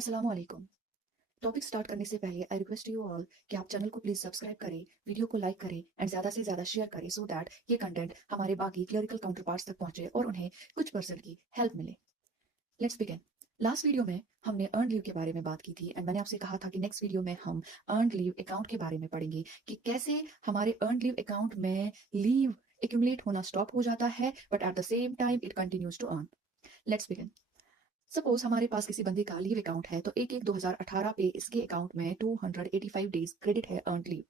अस्सलामुअलैकुम। Topic start करने से पहले आई रिक्वेस्ट यू ऑल कि आप चैनल को प्लीज सब्सक्राइब करें, वीडियो को लाइक करें एंड ज़्यादा से ज़्यादा शेयर करें सो दैट ये कंटेंट हमारे बाकी क्लरिकल काउंटर पार्ट्स तक पहुंचे और उन्हें कुछ परसेंट की हेल्प मिले। Let's begin. लास्ट वीडियो में हमने अर्न लीव के बारे में बात की थी एंड मैंने आपसे कहा था कि नेक्स्ट वीडियो में हम अर्न लीव अकाउंट के बारे में पढ़ेंगे कि कैसे हमारे अर्न लीव अकाउंट में लीव एक्यूमुलेट होना स्टॉप हो जाता है but at the same time it continues to earn. Let's begin. Suppose हमारे पास किसी बंदे का लीव अकाउंट है तो 1/1/2018 पे इसके अकाउंट में 285 डेज क्रेडिट है अर्न लीव।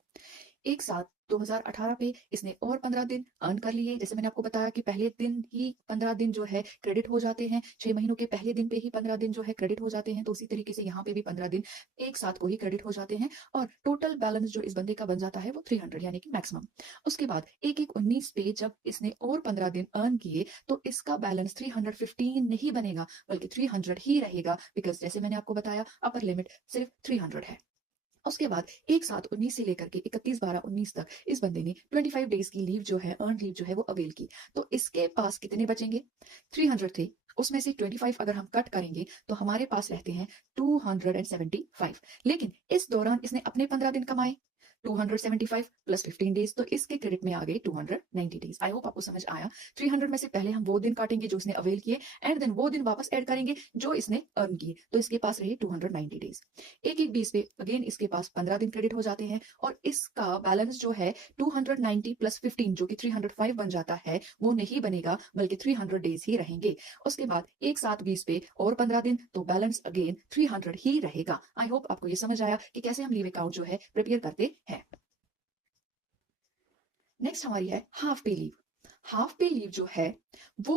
एक साथ 2018 पे इसने और 15 दिन अर्न कर लिए। जैसे मैंने आपको बताया कि पहले दिन ही 15 दिन जो है क्रेडिट हो जाते हैं, 6 महीनों के पहले दिन पे ही 15 दिन जो है क्रेडिट हो जाते हैं, तो उसी तरीके से यहाँ पे भी 15 दिन एक साथ को ही क्रेडिट हो जाते हैं और टोटल बैलेंस जो इस बंदे का बन जाता है वो 300 यानी कि मैक्सिमम। उसके बाद 1/1/19 पे जब इसने और 15 दिन अर्न किए तो इसका बैलेंस 315 नहीं बनेगा बल्कि 300 ही रहेगा, बिकॉज जैसे मैंने आपको बताया अपर लिमिट सिर्फ 300 है। उसके बाद एक साथ 19 से लेकर के 31/12/19 तक इस बंदे ने 25 डेज की लीव जो है अर्न लीव जो है वो अवेल की। तो इसके पास कितने बचेंगे? 300 थे, उसमें से 25 अगर हम कट करेंगे तो हमारे पास रहते हैं 275। लेकिन इस दौरान इसने अपने 15 दिन कमाए, 275 प्लस 15 डेज, तो इसके क्रेडिट में आ गए 290 डेज। आई होप आपको समझ आया। 300 में से पहले हम वो दिन काटेंगे जो इसने अवेल किए एंड देन वो दिन वापस ऐड करेंगे जो इसने अर्न किए, तो इसके पास रहे 290 डेज। एक एक डेज पे अगेन इसके पास 15 दिन क्रेडिट हो जाते हैं और इसका बैलेंस जो है 290 प्लस 15 जो कि 305 बन जाता है वो नहीं बनेगा बल्कि 300 डेज ही रहेंगे। उसके बाद एक साथ 20 पे और 15 दिन, तो बैलेंस अगेन 300 ही रहेगा। आई होप आपको ये समझ आया कि कैसे हम लीव अकाउंट जो है प्रिपेयर करते हैं। नेक्स्ट हमारी है half pay leave. Half pay leave जो है वो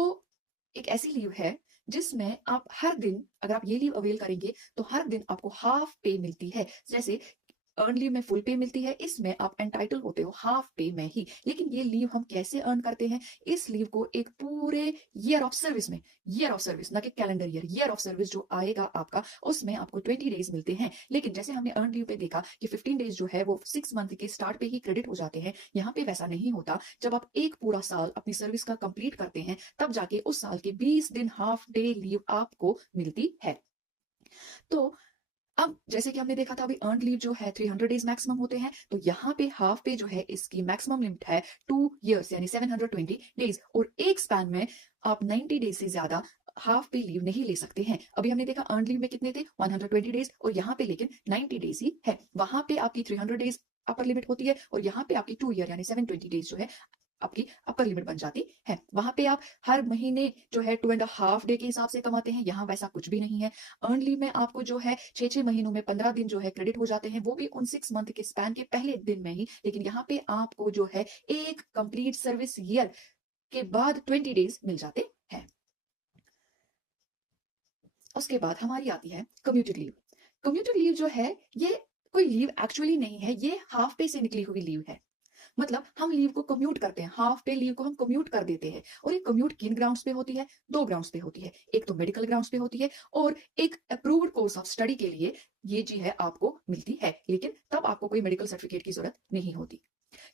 एक ऐसी लीव है जिसमें आप हर दिन, अगर आप ये लीव अवेल करेंगे तो हर दिन आपको हाफ पे मिलती है। जैसे अर्न लीव में फुल पे मिलती है, इसमें आप एंटाइटल होते हो हाफ पे में ही। लेकिन ये लीव हम कैसे अर्न करते हैं? इस लीव को एक पूरे ईयर ऑफ सर्विस में, ईयर ऑफ सर्विस ना कि calendar year, year of service जो आएगा आपका उसमें आपको 20 डेज मिलते हैं। लेकिन जैसे हमने अर्न लीव पे देखा कि 15 डेज जो है वो 6 मंथ के स्टार्ट पे ही क्रेडिट हो जाते हैं, यहाँ पे वैसा नहीं होता। जब आप एक पूरा साल अपनी सर्विस का कंप्लीट करते हैं तब जाके उस साल के 20 दिन हाफ डे लीव आपको मिलती है। तो अब जैसे कि हमने देखा था अभी अर्न लीव जो है 300 डेज मैक्सिमम होते हैं, तो यहाँ पे हाफ पे जो है इसकी मैक्सिमम लिमिट है 2 इयर्स यानी 720 डेज, और एक स्पैन में आप 90 डेज से ज्यादा हाफ पे लीव नहीं ले सकते हैं। अभी हमने देखा अर्न लीव में कितने थे 120 डेज और यहाँ पे लेकिन 90 डेज ही है। वहां पे आपकी 300 डेज अपर लिमिट होती है और यहाँ पे आपकी 2 ईयर यानी 720 डेज जो है आपकी अपर लिमिट बन जाती है। वहां पे आप हर महीने जो है 2.5 डे के हिसाब से कमाते हैं, यहाँ वैसा कुछ भी नहीं है। अर्न लीव में आपको जो है 6 महीनों में 15 दिन जो है क्रेडिट हो जाते हैं, वो भी उन 6 मंथ के स्पैन के पहले दिन में ही। लेकिन यहाँ पे आपको जो है एक कंप्लीट सर्विस ईयर के बाद 20 डेज मिल जाते हैं। उसके बाद हमारी आती है कम्यूटेड लीव। कम्यूटेड लीव जो है ये कोई लीव एक्चुअली नहीं है, ये हाफ पे से निकली हुई लीव है। मतलब हम लीव को कम्यूट करते हैं, हाफ पे लीव को हम कम्यूट कर देते हैं। और ये कम्यूट किन ग्राउंड्स पे होती है? 2 ग्राउंड्स पे होती है। एक तो मेडिकल ग्राउंड्स पे होती है और एक अप्रूव्ड कोर्स ऑफ स्टडी के लिए ये जी है आपको मिलती है, लेकिन तब आपको कोई मेडिकल सर्टिफिकेट की जरूरत नहीं होती।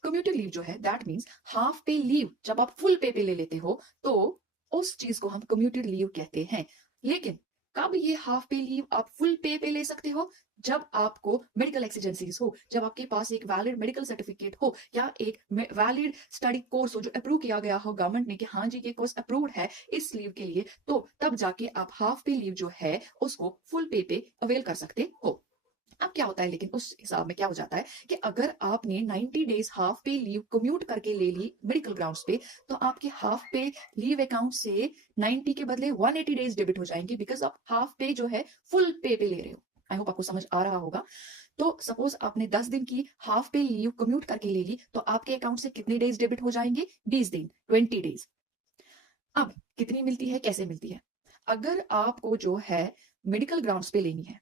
कम्यूटेड लीव जो है that means half pay leave जब आप फुल पे ले लेते हो तो उस चीज को हम कम्यूटेड लीव कहते हैं। लेकिन कब ये हाफ पे लीव आप फुल पे ले सकते हो? जब आपको मेडिकल एक्सीजेंसीज हो, जब आपके पास एक वैलिड मेडिकल सर्टिफिकेट हो या एक वैलिड स्टडी कोर्स हो जो अप्रूव किया गया हो गवर्नमेंट ने कि हाँ जी ये कोर्स अप्रूव्ड है इस लीव के लिए, तो तब जाके आप हाफ पे लीव जो है उसको फुल पे अवेल कर सकते हो। अब क्या होता है लेकिन उस हिसाब में क्या हो जाता है कि अगर आपने 90 days half pay leave commute करके ले ली मेडिकल ग्राउंड्स पे, तो आपके हाफ पे लीव अकाउंट से 90 के बदले 180 डेज डेबिट हो जाएंगे, बिकॉज आप हाफ पे जो है फुल पे ले रहे हो। आई होप आपको समझ आ रहा होगा। तो सपोज आपने 10 दिन की हाफ पे लीव कम्यूट करके ले ली तो आपके अकाउंट से कितने डेज डेबिट हो जाएंगे? 20 दिन, 20 डेज। अब कितनी मिलती है, कैसे मिलती है? अगर आपको जो है मेडिकल ग्राउंड्स पे लेनी है,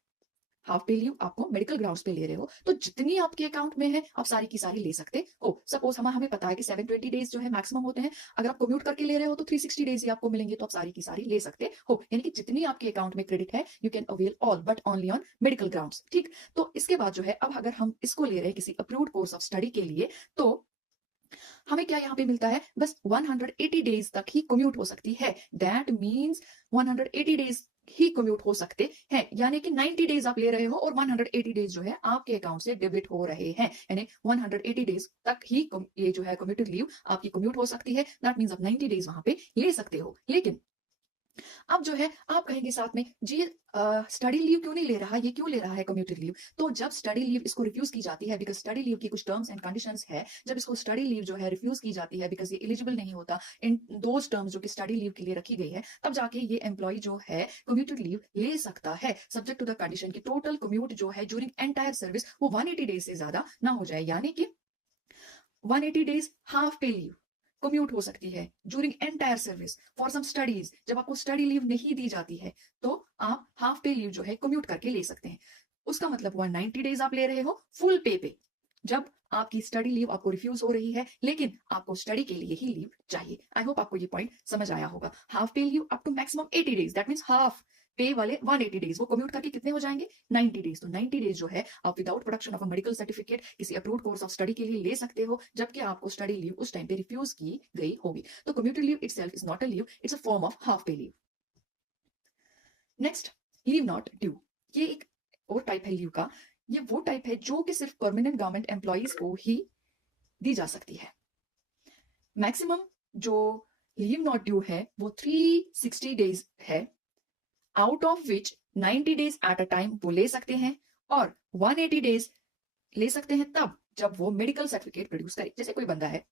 हाफ पे लीव आपको मेडिकल ग्राउंड्स पे ले रहे हो, तो जितनी आपके अकाउंट में है आप सारी की सारी ले सकते हो। सपोज हमें पता है कि 720 डेज जो है मैक्सिमम होते हैं, अगर आप कम्यूट करके ले रहे हो तो 360 डेज ही आपको मिलेंगे, तो आप सारी की सारी ले सकते हो। यानी कि जितनी आपके अकाउंट में क्रेडिट है you can avail all but only on medical grounds. ठीक, तो इसके बाद जो है अब अगर हम इसको ले रहे हैं किसी अप्रूव्ड कोर्स ऑफ स्टडी के लिए, तो हमें क्या यहाँ पे मिलता है? बस 180 डेज तक ही कम्यूट हो सकती है। That means 180 days he commute हो सकते हैं, यानी कि 90 डेज आप ले रहे हो और 180 डेज जो है आपके अकाउंट से डेबिट हो रहे हैं, यानी 180 डेज तक ही ये जो है कम्यूटेड लीव आपकी कम्यूट हो सकती है। दैट मींस आप 90 डेज वहां पे ले सकते हो। लेकिन अब जो है आप कहेंगे साथ में जी स्टडी लीव क्यों नहीं ले रहा, ये क्यों ले रहा है कम्यूटेड लीव? तो जब स्टडी लीव इसको रिफ्यूज की जाती है, बिकॉज स्टडी लीव की कुछ टर्म्स एंड कंडीशंस है, जब इसको स्टडी लीव जो है रिफ्यूज की जाती है बिकॉज ये एलिजिबल नहीं होता इन दो टर्म्स जो कि स्टडी लीव के लिए रखी गई है, तब जाके ये एम्प्लॉय जो है कम्यूटेड लीव ले सकता है, सब्जेक्ट टू द कंडीशन की टोटल कम्यूट जो है ड्यूरिंग एंटायर सर्विस वो 180 डेज से ज्यादा ना हो जाए, यानी कि 180 days half pay leave commute हो सकती है during entire service for some studies. जब आपको स्टडी लीव नहीं दी जाती है तो आप हाफ पे लीव जो है कम्यूट करके ले सकते हैं। उसका मतलब हुआ 90 डेज आप ले रहे हो फुल पे। जब आपकी स्टडी लीव आपको रिफ्यूज हो रही है लेकिन आपको स्टडी के लिए ही लीव चाहिए। आई होप आपको ये पॉइंट समझ आया होगा। Half pay leave up to maximum 80 days, that means half pay वाले 180 डेज वो कम्यूट करके कितने हो जाएंगे 90 डेज। तो 90 डेज जो है आप without production of a medical certificate किसी अप्रूव्ड कोर्स ऑफ स्टडी के लिए ले सकते हो, जबकि आपको स्टडी लीव उस टाइम पे रिफ्यूज की गई होगी। तो commuted leave itself is not a leave, it's a form of half pay leave. Next, leave not due. ये एक और टाइप है लीव का। ये वो टाइप है जो कि सिर्फ परमानेंट गवर्नमेंट एम्प्लॉइज को ही दी जा सकती है। मैक्सिमम जो लीव नॉट ड्यू है वो 360 डेज है, out of which 90 days at a time वो ले सकते हैं और 180 डेज ले सकते हैं तब जब वो मेडिकल सर्टिफिकेट प्रोड्यूस करे। जैसे कोई बंदा है,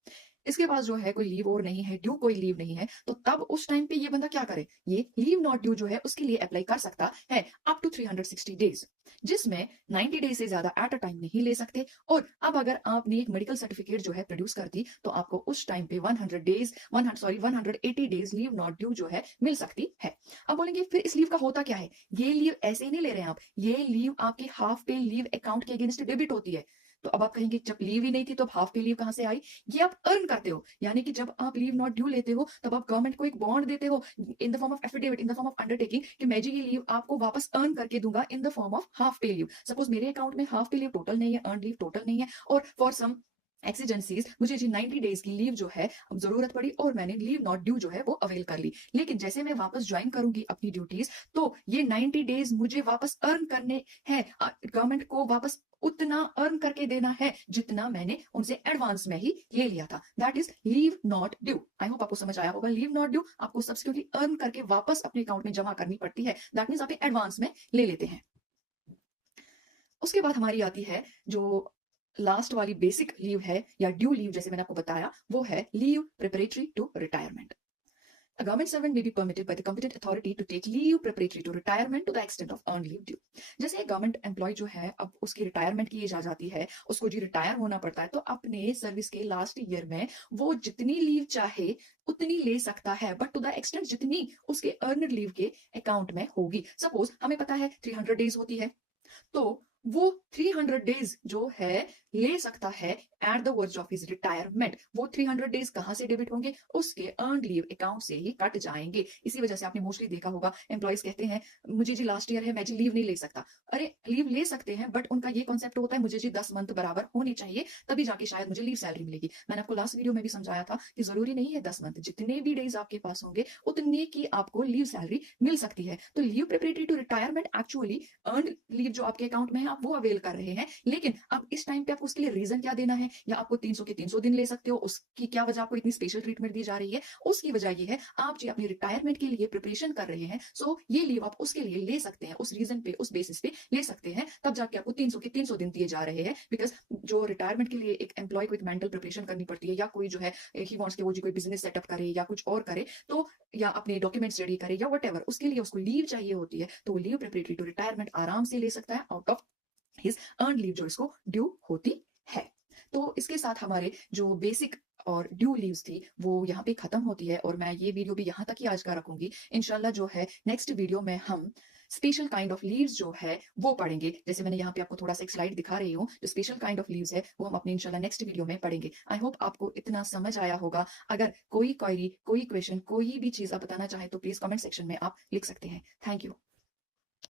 इसके पास जो है कोई लीव और नहीं है, ड्यू कोई लीव नहीं है, तो तब उस टाइम पे ये बंदा क्या करे, ये लीव नॉट ड्यू जो है उसके लिए अप्लाई कर सकता है अप टू 360 डेज, जिसमें 90 डेज से ज्यादा एट अ टाइम नहीं ले सकते। और अब अगर आपने एक मेडिकल सर्टिफिकेट जो है प्रोड्यूस कर दी तो आपको उस टाइम पे 180 डेज लीव नॉट ड्यू जो है मिल सकती है। अब बोलेंगे फिर इस लीव का होता क्या है? ये लीव ऐसे ही नहीं ले रहे हैं आप, ये लीव आपके हाफ पे लीव अकाउंट के अगेंस्ट डेबिट होती है। तो अब आप कहेंगे जब लीव ही नहीं थी तो अब हाफ पे लीव कहां से आई? ये आप अर्न करते हो, यानी कि जब आप लीव नॉट ड्यू लेते हो तब आप गवर्नमेंट को एक बॉन्ड देते हो in the form of affidavit, in the form of undertaking कि मैं जी ये लीव आपको वापस अर्न करके दूंगा in the form of half pay leave. Suppose मेरे अकाउंट में हाफ पे लीव टोटल नहीं है, अर्न लीव टोटल नहीं है, और फॉर सम एक्सीजेंसीज मुझे जी 90 डेज की लीव जो है अब जरूरत पड़ी और मैंने लीव नॉट ड्यू जो है वो अवेल कर ली। लेकिन जैसे मैं वापस ज्वाइन करूंगी अपनी ड्यूटीज तो ये 90 डेज मुझे वापस अर्न करने हैं, गवर्नमेंट को वापस उतना अर्न करके देना है जितना मैंने उनसे एडवांस में ही ले लिया था। That is leave not due. I hope आपको समझ आया होगा। लीव नॉट ड्यू आपको सब्सिक्वेंटली अर्न करके वापस अपने अकाउंट में जमा करनी पड़ती है, दैट मींस आप एडवांस में ले लेते हैं। उसके बाद हमारी आती है जो लास्ट वाली बेसिक लीव है या ड्यू लीव, जैसे मैंने आपको बताया, वो है leave preparatory to retirement. A government servant may be permitted by the competent authority to take leave preparatory to retirement to the extent of earned leave due। जैसे government employ जो है अब उसकी रिटायरमेंट की एज आ जाती है, उसको जी retire होना पड़ता है, तो अपने सर्विस के लास्ट ईयर में वो जितनी लीव चाहे उतनी ले सकता है, बट टू द एक्सटेंट जितनी उसके अर्नड लीव के अकाउंट में होगी। सपोज हमें पता है 300 डेज होती है, तो वो 300 डेज जो है ले सकता है at the verge of his retirement. वो 300 डेज कहां से डेबिट होंगे? उसके अर्नड लीव अकाउंट से ही कट जाएंगे। इसी वजह से आपने मोस्टली देखा होगा एम्प्लॉइज कहते हैं मुझे जी लास्ट ईयर है, मैं जी लीव नहीं ले सकता। अरे लीव ले सकते हैं, बट उनका ये कॉन्सेप्ट होता है मुझे जी 10 मंथ बराबर होने चाहिए तभी जाके शायद मुझे लीव सैलरी मिलेगी। मैंने आपको लास्ट वीडियो में भी समझाया था कि जरूरी नहीं है 10 मंथ, जितने भी डेज आपके पास होंगे उतने की आपको लीव सैलरी मिल सकती है। तो leave preparatory to retirement actually earned leave जो आपके अकाउंट में है आप वो अवेल कर रहे हैं, लेकिन अब इस टाइम पे आपको उसके लिए रीजन क्या देना है, या आपको 300 के 300 दिन ले सकते हो, उसकी क्या वजह आपको इतनी स्पेशल ट्रीटमेंट दी जा रही है? उसकी वजह ये है आप जो अपनी रिटायरमेंट के लिए प्रिपरेशन कर रहे हैं, सो ये लीव आप उसके लिए ले सकते हैं, उस रीजन पे उस बेसिस पे ले सकते हैं, तब जाके आपको 300 के 300 दिन दिए जा रहे हैं। बिकॉज जो रिटायरमेंट के लिए एक एम्प्लॉय को एक मेंटल प्रिपरेशन करनी पड़ती है, या कोई जो है ही वांट्स कि वो जी कोई बिजनेस सेटअप करे या कुछ और करे, तो या अपने डॉक्यूमेंट्स रेडी करे या वट उसके लिए उसको लीव चाहिए होती है, तो लीव प्रिपरेटरी टू रिटायरमेंट आराम से ले सकता है out of his earn leave जो इसको ड्यू होती है। तो इसके साथ हमारे जो बेसिक और ड्यू लीव्स थी वो यहाँ पे खत्म होती है, और मैं ये वीडियो भी यहाँ तक ही आज का रखूंगी। इंशाल्लाह जो है नेक्स्ट वीडियो में हम स्पेशल काइंड ऑफ लीव्स जो है वो पढ़ेंगे। जैसे मैंने यहाँ पे आपको थोड़ा सा एक स्लाइड दिखा रही हूँ, जो स्पेशल काइंड ऑफ लीव्स है वो हम अपने इंशाल्लाह नेक्स्ट वीडियो में पढ़ेंगे। आई होप आपको इतना समझ आया होगा। अगर कोई क्वेरी, कोई क्वेश्चन, कोई भी चीज आप बताना चाहें तो प्लीज कमेंट सेक्शन में आप लिख सकते हैं। Thank you.